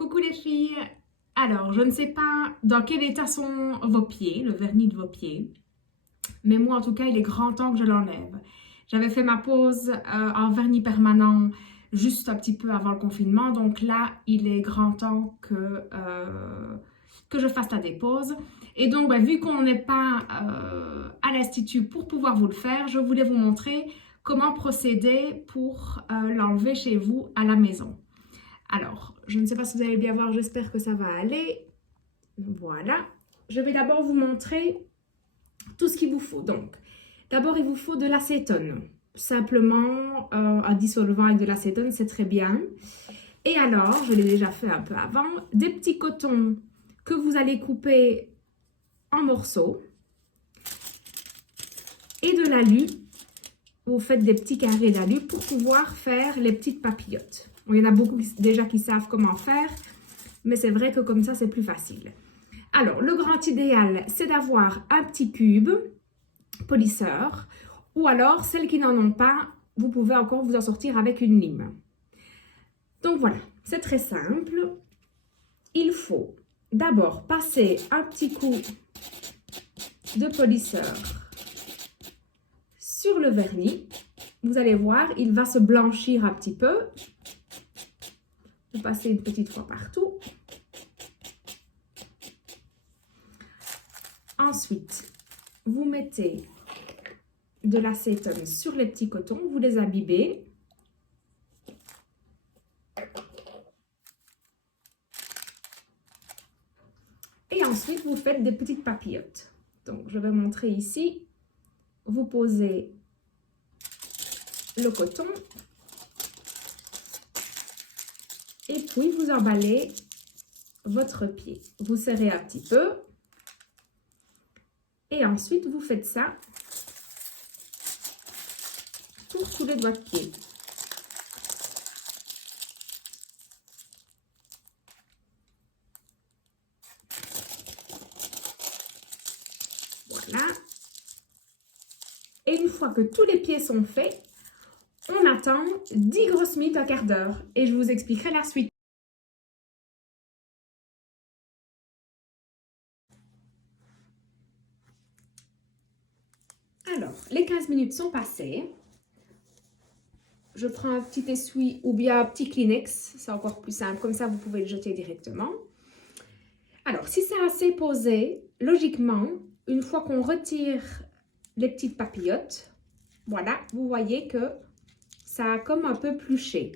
Coucou les filles! Alors, je ne sais pas dans quel état sont vos pieds, le vernis de vos pieds, mais moi en tout cas, il est grand temps que je l'enlève. J'avais fait ma pause en vernis permanent juste un petit peu avant le confinement, donc là, il est grand temps que je fasse la dépose. Et donc, vu qu'on n'est pas à l'institut pour pouvoir vous le faire, je voulais vous montrer comment procéder pour l'enlever chez vous à la maison. Alors, je ne sais pas si vous allez bien voir, j'espère que ça va aller. Voilà. Je vais d'abord vous montrer tout ce qu'il vous faut. Donc, d'abord, il vous faut de l'acétone. Simplement, un dissolvant avec de l'acétone, c'est très bien. Et alors, je l'ai déjà fait un peu avant, des petits cotons que vous allez couper en morceaux et de l'alu. Vous faites des petits carrés d'alu pour pouvoir faire les petites papillotes. Bon, il y en a beaucoup déjà qui savent comment faire, mais c'est vrai que comme ça, c'est plus facile. Alors, le grand idéal, c'est d'avoir un petit cube polisseur, ou alors, celles qui n'en ont pas, vous pouvez encore vous en sortir avec une lime. Donc voilà, c'est très simple. Il faut d'abord passer un petit coup de polisseur sur le vernis. Vous allez voir, il va se blanchir un petit peu. Vous passez une petite fois partout. Ensuite, vous mettez de l'acétone sur les petits cotons, vous les imbibez. Et ensuite, vous faites des petites papillotes. Donc, je vais montrer ici. Vous posez le coton. Et puis, vous emballez votre pied. Vous serrez un petit peu. Et ensuite, vous faites ça pour tous les doigts de pied. Voilà. Et une fois que tous les pieds sont faits, on attend 10 grosses minutes, un quart d'heure. Et je vous expliquerai la suite. Alors, les 15 minutes sont passées. Je prends un petit essuie ou bien un petit Kleenex. C'est encore plus simple. Comme ça, vous pouvez le jeter directement. Alors, si c'est assez posé, logiquement, une fois qu'on retire les petites papillotes, voilà, vous voyez que ça a comme un peu pluché.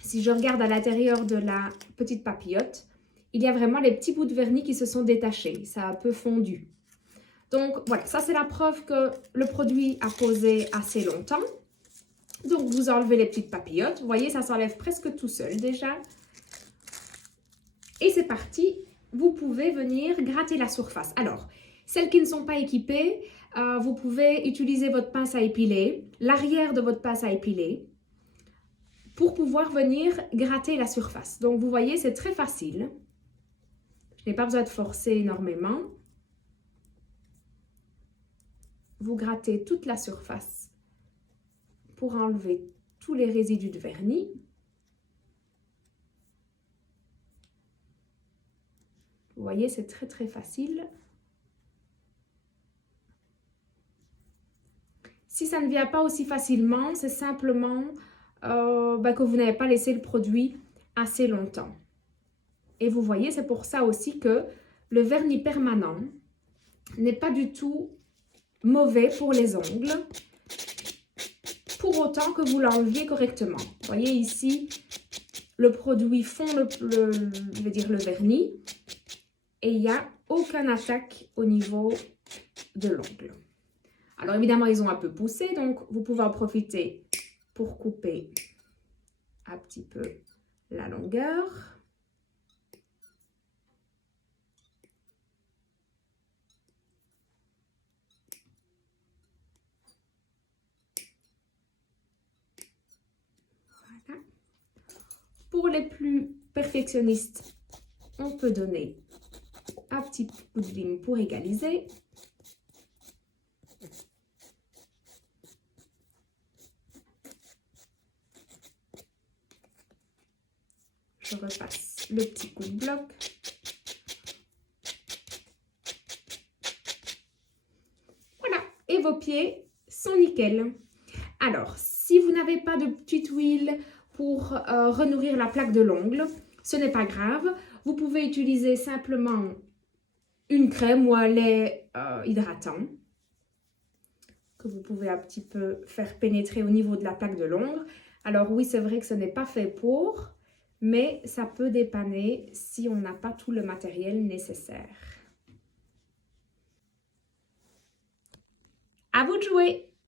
Si je regarde à l'intérieur de la petite papillote, il y a vraiment les petits bouts de vernis qui se sont détachés. Ça a un peu fondu. Donc, voilà, ça c'est la preuve que le produit a posé assez longtemps. Donc, vous enlevez les petites papillotes. Vous voyez, ça s'enlève presque tout seul déjà. Et c'est parti. Vous pouvez venir gratter la surface. Alors, celles qui ne sont pas équipées, vous pouvez utiliser votre pince à épiler, l'arrière de votre pince à épiler, pour pouvoir venir gratter la surface. Donc, vous voyez, c'est très facile. Je n'ai pas besoin de forcer énormément. Vous grattez toute la surface pour enlever tous les résidus de vernis. Vous voyez, c'est très très facile. Si ça ne vient pas aussi facilement, c'est simplement que vous n'avez pas laissé le produit assez longtemps. Et vous voyez, c'est pour ça aussi que le vernis permanent n'est pas du tout mauvais pour les ongles, pour autant que vous l'enleviez correctement. Vous voyez ici, le produit fond je vais dire le vernis et il n'y a aucune attaque au niveau de l'ongle. Alors évidemment, ils ont un peu poussé, donc vous pouvez en profiter pour couper un petit peu la longueur. Voilà. Pour les plus perfectionnistes, on peut donner un petit coup de lime pour égaliser. Je repasse le petit coup de bloc. Voilà, et vos pieds sont nickel. Alors, si vous n'avez pas de petite huile pour renourrir la plaque de l'ongle, ce n'est pas grave. Vous pouvez utiliser simplement une crème ou un lait hydratant que vous pouvez un petit peu faire pénétrer au niveau de la plaque de l'ongle. Alors oui, c'est vrai que ce n'est pas fait pour, mais ça peut dépanner si on n'a pas tout le matériel nécessaire. À vous de jouer!